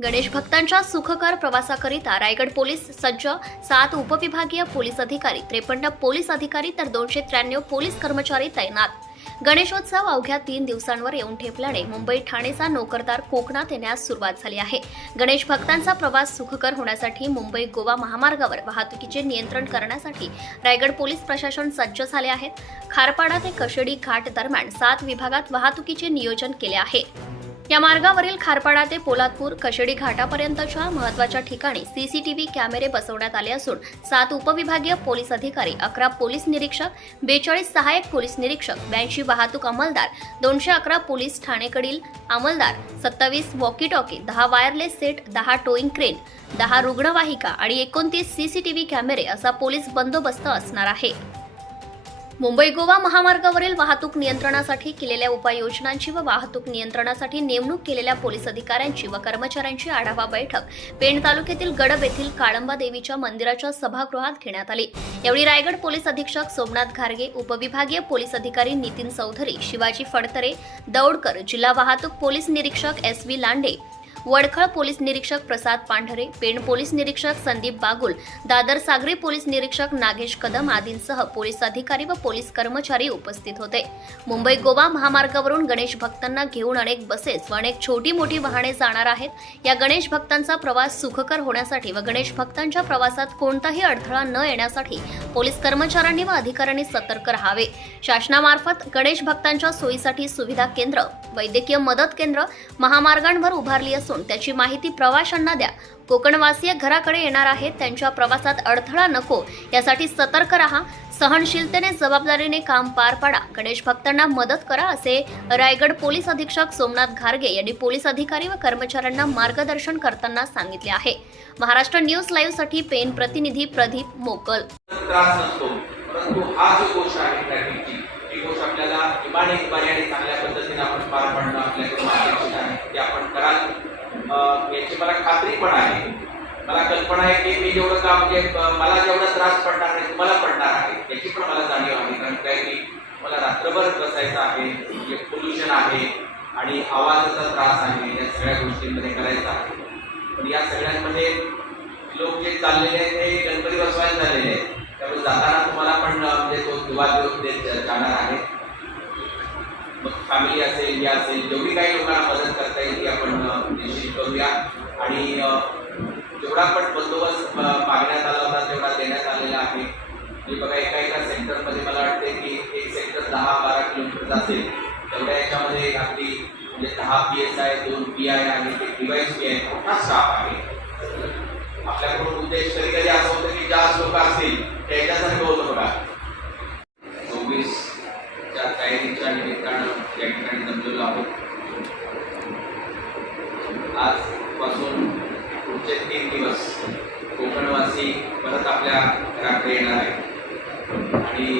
भक्तांच्या सुखकर प्रवासाकरिता रायगड पोलीस सज्ज सात उपविभागीय पोलीस अधिकारी त्रेपन्न पोलीस अधिकारी तर दोनशे त्र्याण्णव पोलीस कर्मचारी तैनात. गणेशोत्सव अवघ्या तीन दिवसांवर येऊन ठेपल्याने मुंबई ठाणेचा नोकरदार कोकणात येण्यास सुरुवात झाली आहे. गणेश भक्तांचा प्रवास सुखकर होण्यासाठी मुंबई गोवा महामार्गावर वाहतुकीचे नियंत्रण करण्यासाठी रायगड पोलीस प्रशासन सज्ज झाले आहेत. खारपाडा ते कशेडी घाट दरम्यान सात विभागात वाहतुकीचे नियोजन केले आहे. या मार्गावरील खारपाडा ते पोलादपूर कशेडी घाटापर्यंतच्या महत्त्वाच्या ठिकाणी सीसीटीव्ही कॅमेरे बसवण्यात आले असून सात उपविभागीय पोलीस अधिकारी अकरा पोलीस निरीक्षक बेचाळीस सहाय्यक पोलीस निरीक्षक ब्याऐंशी वाहतूक अंमलदार दोनशे अकरा पोलीस ठाणेकडील अंमलदार सत्तावीस वॉकी टॉकी दहा वायरलेस सेट दहा टोईंग क्रेन दहा रुग्णवाहिका आणि एकोणतीस सीसीटीव्ही कॅमेरे असा पोलीस बंदोबस्त असणार आहे. मुंबई गोवा महामार्गावरील वाहतूक नियंत्रणासाठी केलेल्या उपाययोजनांची व वाहतूक नियंत्रणासाठी नेमणूक केलेल्या पोलीस अधिकाऱ्यांची व कर्मचाऱ्यांची आढावा बैठक पेण तालुक्यातील गडब येथील काळंबा देवीच्या मंदिराच्या सभागृहात घेण्यात आली. यावेळी रायगड पोलीस अधीक्षक सोमनाथ घारगे उपविभागीय पोलीस अधिकारी नितीन चौधरी शिवाजी फडतरे दौडकर जिल्हा वाहतूक पोलीस निरीक्षक S V Lande Vadkhal police निरीक्षक प्रसाद पांढरे पेण पोलीस निरीक्षक संदीप बागुल दादर सागरी पोलीस निरीक्षक नागेश कदम आदींसह पोलीस अधिकारी व पोलीस कर्मचारी उपस्थित होते. मुंबई गोवा महामार्गावरून गणेश भक्तांना घेऊन अनेक बसेस व अनेक छोटी मोठी वाहने जाणार आहेत. या गणेश भक्तांचा प्रवास सुखकर होण्यासाठी व गणेश भक्तांच्या प्रवासात कोणताही अडथळा न येण्यासाठी पोलीस कर्मचाऱ्यांनी व अधिकाऱ्यांनी सतर्क राहावे. शासनामार्फत गणेश भक्तांच्या सोयीसाठी सुविधा केंद्र वैद्यकीय मदत केंद्र महामार्गांवर उभारली असून त्याची माहिती प्रवाशांना द्या. कोकणवासीय घराकडे येणार आहेत. त्यांच्या प्रवासात अडथळा नको. यासाठी सतर्क राहा. सहनशीलतेने जबाबदारीने काम पार पाडा. गणेश भक्तांना मदत करा असे रायगड पोलीस अधीक्षक सोमनाथ घारगे यांनी पोलीस अधिकारी व कर्मचाऱ्यांना मार्गदर्शन करताना सांगितले आहे. महाराष्ट्र न्यूज लाईव्हसाठी पेन प्रतिनिधी प्रदीप मोकल. त्रास नसतो. परंतु हा जो गोष्ट आहे ही गोष्ट आपल्याला इमाने इमाने आणि चांगल्या पद्धतीने आपण पार पाडणं आपल्याकडून अपेक्षित आहे ते आपण कराल. याची मला खात्री पण आहे. मला कल्पना आहे की मी जेवढं काम म्हणजे मला जेवढा त्रास पडणार नाही तुम्हाला पडणार आहे याची पण मला जाणीव आहे. कारण काय की मला रात्रभर बसायचं आहे म्हणजे पोल्युशन आहे आणि आवाजाचा त्रास आहे या सगळ्या गोष्टींमध्ये करायचा आहे. पण या सगळ्यांमध्ये लोक जे चाललेले आहेत ते गणपती बसवायला झालेले आहेत. त्यामुळे जाताना तुम्हाला पण म्हणजे तो दिवाळी देत जाणार आहे. फॅमिली असेल या असेल जेवढी काही लोकांना मदत करता येईल ती आपण निश्चित करूया. आणि जेवढा पण बंदोबस्त मागण्यात आला होता तेवढा देण्यात आलेला आहे. म्हणजे बघा एका एका सेक्टरमध्ये मला वाटते की एक सेक्टर दहा बारा किलोमीटर असेल. तेवढ्या याच्यामध्ये अगदी म्हणजे दहा पी एस आय दोन पी आय आणि ते डिवाईस पी आय मोठा स्टाफ आहे आपल्याकडून उद्देश कधी कधी असं होतं की जास्त लोक असतील त्याच्यासारखं होतं बघा चोवीसच्या तयारीच्या निमित्तानं या ठिकाणी जमलेलो आहोत आजपासून पुढचे तीन दिवस कोकणवासी परत आपल्या घराकडे येणार आणि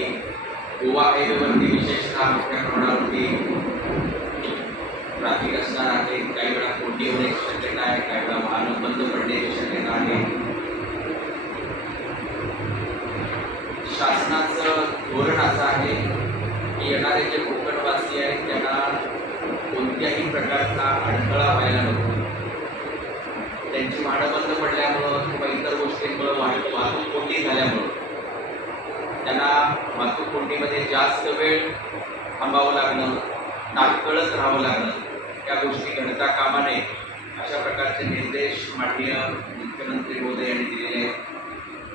गोवा हायवेवरती विशेषतः मोठ्या प्रमाणावरती ट्रॅफिक असणार आहे. काही वेळा कोंडी होण्याची शक्यता आहे काही वेळा वाहनं बंद पडण्याची शक्यता आहे. शासनाचं धोरण असं आहे की येणारे जे कोकणवासी आहेत त्यांना कोणत्याही प्रकारचा अडथळा व्हायला नको त्यांची वाहनं बंद पडल्यामुळं किंवा इतर गोष्टींमुळं वाहतूक वाहतूक कोंडी झाल्यामुळं त्यांना वाहतूक कोंडीमध्ये जास्त वेळ थांबावं लागणं तात्कळत राहावं लागणं या गोष्टी घडता कामा नये अशा प्रकारचे निर्देश माननीय मुख्यमंत्री मोदी यांनी दिलेले आहेत.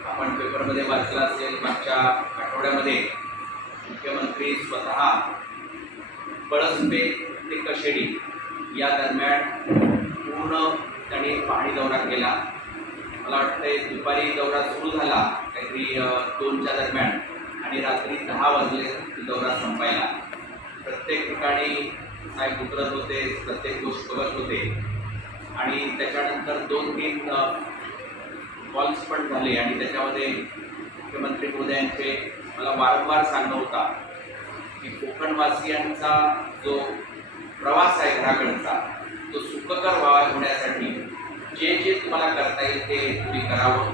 आपण पेपरमध्ये वाचलं असेल मागच्या आठवड्यामध्ये मुख्यमंत्री स्वतः पळसपे ते कशेडी या दरम्यान पूर्ण त्यांनी पाहणी दौरा केला. मला वाटतं दुपारी दौरा सुरू झाला काहीतरी दोनच्या दरम्यान. आणि रात्री दहा वाजले दौरा संपायला. प्रत्येक ठिकाणी साहेब उतरत होते प्रत्येक गोष्ट बघत होते. आणि त्याच्यानंतर दोन तीन कॉल्स पण झाले आणि त्याच्यामध्ये मुख्यमंत्री मोदयांचे मला वारंवार सांगणं होता की कोकणवासियांचा जो प्रवास आहे घराकडचा तो सुखकर व्हावा होण्यासाठी जे जे तुम्हाला करता येईल ते तुम्ही करावं.